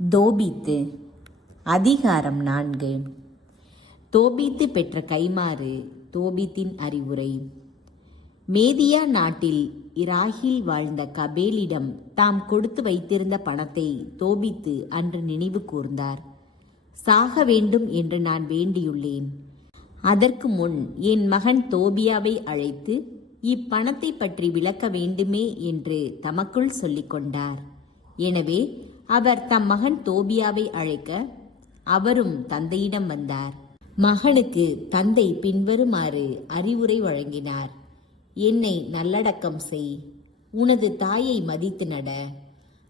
தோபித்து. அதிகாரம் 4. தோபித்து பெற்ற கைமாறு. தோபித்தின் அறிவுரை. மேதியா நாட்டில் இராகில் வாழ்ந்த கபேலிடம் தாம் கொடுத்து வைத்திருந்த பணத்தை தோபித்து அன்று நினைவு கூர்ந்தார். சாக வேண்டும் என்று நான் வேண்டியுள்ளேன். அதற்கு முன் என் மகன் தோபியாவை அழைத்து இப்பணத்தை பற்றி விளக்க வேண்டுமே என்று தமக்குள் சொல்லிக் கொண்டார். எனவே அவர் தம் மகன் தோபியாவை அழைக்க அவரும் தந்தையிடம் வந்தார். மகனுக்கு தந்தை பின்வருமாறு அறிவுரை வழங்கினார். என்னை நல்லடக்கம் செய். உனது தாயை மதித்து நட.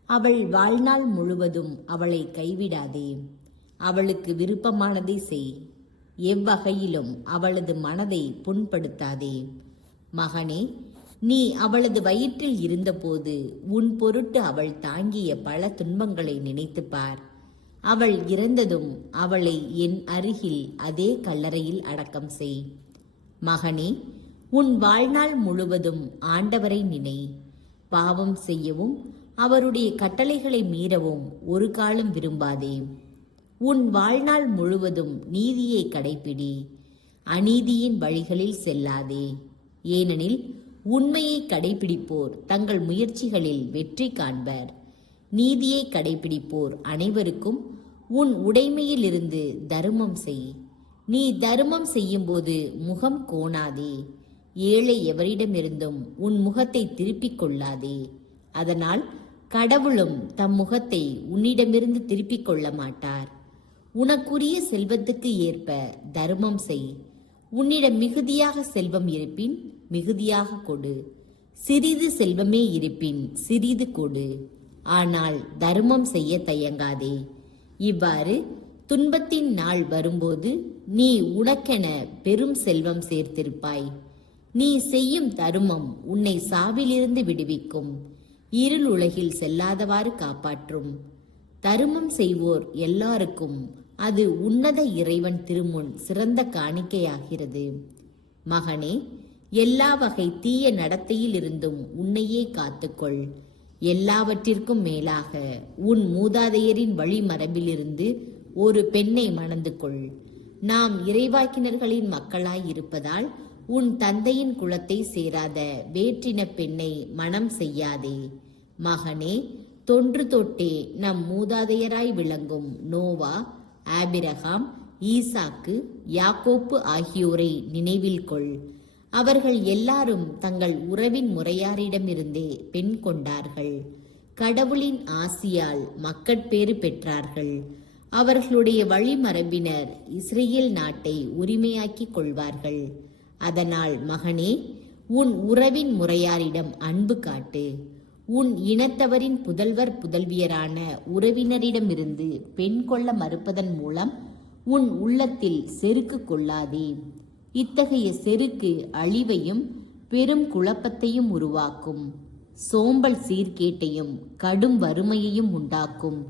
அவள் வாழ்நாள் முழுவதும் அவளை கைவிடாதே. அவளுக்கு விருப்பமானதை செய். எவ்வகையிலும் அவளது மனதை புண்படுத்தாதே. மகனே, நீ அவளது வயிற்றில் இருந்தபோது உன் பொருட்டு அவள் தாங்கிய பல துன்பங்களை நினைத்துப்பார். அவள் இறந்ததும் அவளை என் அருகில் அதே கல்லறையில் அடக்கம் செய். மகனே, உன் வாழ்நாள் முழுவதும் ஆண்டவரை நினை. பாவம் செய்யவும் அவருடைய கட்டளைகளை மீறவும் ஒரு காலம் விரும்பாதே. உன் வாழ்நாள் முழுவதும் நீதியை கடைப்பிடி. அநீதியின் வழிகளில் செல்லாதே. ஏனெனில் உண்மையை கடைபிடிப்போர் தங்கள் முயற்சிகளில் வெற்றி காண்பர். நீதியை கடைபிடிப்போர் அனைவருக்கும் உன் உடைமையிலிருந்து தருமம் செய். நீ தருமம் செய்யும்போது முகம் கோணாதே. ஏழை எவரிடமிருந்தும் உன் முகத்தை திருப்பிக் கொள்ளாதே. அதனால் கடவுளும் தம் முகத்தை உன்னிடமிருந்து திருப்பிக் கொள்ள மாட்டார். உனக்குரிய செல்வத்துக்கு ஏற்ப தருமம் செய். உன்னிடம் மிகுதியாக செல்வம் இருப்பின் மிகுதியாக கொடு. சிறிது செல்வமே இருப்பின் சிறிது கொடு. ஆனால் தருமம் செய்ய தயங்காதே. இவ்வாறு துன்பத்தின் நாள் வரும்போது நீ உனக்கென பெரும் செல்வம் சேர்த்திருப்பாய். நீ செய்யும் தருமம் உன்னை சாவிலிருந்து விடுவிக்கும். இருள் உலகில் செல்லாதவாறு காப்பாற்றும். தருமம் செய்வோர் எல்லாருக்கும் அது உன்னத இறைவன் திருமுன் சிறந்த காணிக்கையாகிறது. மகனே, எல்லா வகை தீய நடத்தையில் இருந்தும் உன்னையே காத்துக்கொள். எல்லாவற்றிற்கும் மேலாக உன் மூதாதையரின் வழிமரபிலிருந்து ஒரு பெண்ணை மணந்து கொள். நாம் இறைவாக்கினர்களின் மக்களாய் இருப்பதால் உன் தந்தையின் குலத்தை சேராத வேற்றின பெண்ணை மணம் செய்யாதே. மகனே, தொன்று தொட்டே நம் மூதாதையராய் விளங்கும் நோவா, ஆபிரகாம், ஈசாக்கு, யாக்கோப்பு ஆகியோரை நினைவில் கொள். அவர்கள் எல்லாரும் தங்கள் உறவின் முறையாரிடமிருந்தே பெண் கொண்டார்கள். கடவுளின் ஆசியால் மக்கட்பேறு பெற்றார்கள். அவர்களுடைய வழிமரபினர் இஸ்ரேல் நாட்டை உரிமையாக்கிக் கொள்வார்கள். அதனால் மகனே, உன் உறவின் முறையாரிடம் அன்பு காட்டு. உன் இனத்தவரின் புதல்வர் புதல்வியரான உறவினரிடமிருந்து பெண் கொள்ள மறுப்பதன் மூலம் உன் உள்ளத்தில் செருக்கு கொள்ளாதே. இத்தகைய செருக்கு அழிவையும் பெரும் குழப்பத்தையும் உருவாக்கும். சோம்பல் சீர்கேட்டையும் கடும் வறுமையையும் உண்டாக்கும்.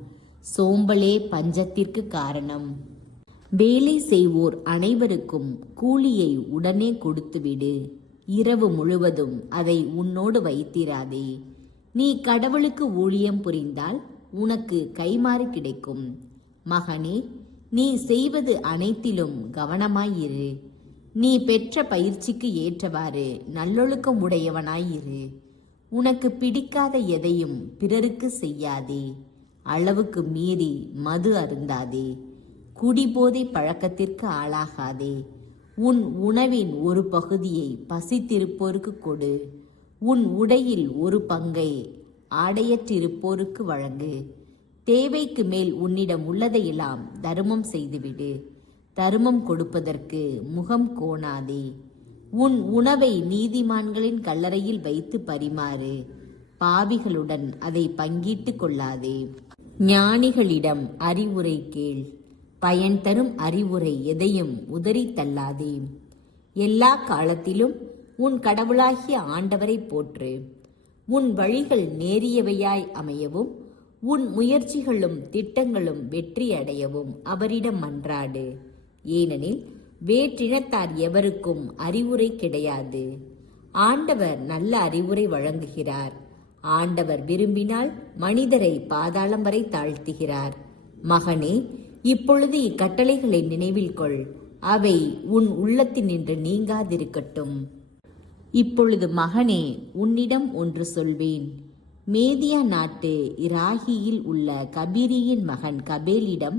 சோம்பலே பஞ்சத்திற்கு காரணம். வேலை செய்வோர் அனைவருக்கும் கூலியை உடனே கொடுத்துவிடு. இரவு முழுவதும் அதை உன்னோடு வைத்திராதே. நீ கடவுளுக்கு ஊழியம் புரிந்தால் உனக்கு கைமாறு கிடைக்கும். மகனே, நீ செய்வது அனைத்திலும் கவனமாயிரு. நீ பெற்ற பயிற்சிக்கு ஏற்றவாறு நல்லொழுக்கம் உடையவனாயிரு. உனக்கு பிடிக்காத எதையும் பிறருக்கு செய்யாதே. அளவுக்கு மீறி மது அருந்தாதே. குடிபோதை பழக்கத்திற்கு ஆளாகாதே. உன் உணவின் ஒரு பகுதியை பசித்திருப்போருக்கு கொடு. உன் உடையில் ஒரு பங்கை ஆடையற்றிருப்போருக்கு வழங்கு. தேவைக்கு மேல் உன்னிடம் உள்ளதையெல்லாம் தருமம் செய்துவிடு. தருமம் கொடுப்பதற்கு முகம் கோணாதே. உன் உணவை நீதிமான்களின் கல்லறையில் வைத்து பரிமாறு. பாவிகளுடன் அதை பங்கிட்டு கொள்ளாதே. ஞானிகளிடம் அறிவுரை கேள். பயன் தரும் அறிவுரை எதையும் உதறி தள்ளாதே. எல்லா காலத்திலும் உன் கடவுளாகிய ஆண்டவரை போற்று. உன் வழிகள் நேரியவையாய் அமையவும் உன் முயற்சிகளும் திட்டங்களும் வெற்றியடையவும் அவரிடம் மன்றாடு. ஏனெனில் வேற்றினத்தார் எவருக்கும் அறிவுரை கிடையாது. ஆண்டவர் நல்ல அறிவுரை வழங்குகிறார். ஆண்டவர் விரும்பினால் மனிதரை பாதாளம் வரை தாழ்த்துகிறார். மகனே, இப்பொழுது இக்கட்டளைகளை நினைவில் கொள், அவை உன் உள்ளத்தினின்று நீங்காதிருக்கட்டும். இப்பொழுது மகனே, உன்னிடம் ஒன்று சொல்வேன். மேதியா நாட்டு இராகியில் உள்ள கபீரியின் மகன் கபேலிடம்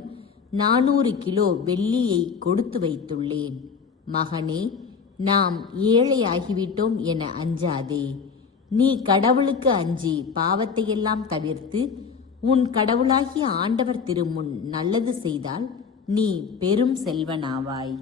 400 கிலோ வெள்ளியை கொடுத்து வைத்துள்ளேன். மகனே, நாம் ஏழையாகிவிட்டோம் என அஞ்சாதே. நீ கடவுளுக்கு அஞ்சி பாவத்தையெல்லாம் தவிர்த்து உன் கடவுளாகிய ஆண்டவர் திருமுன் நல்லது செய்தால் நீ பெரும் செல்வனாவாய்.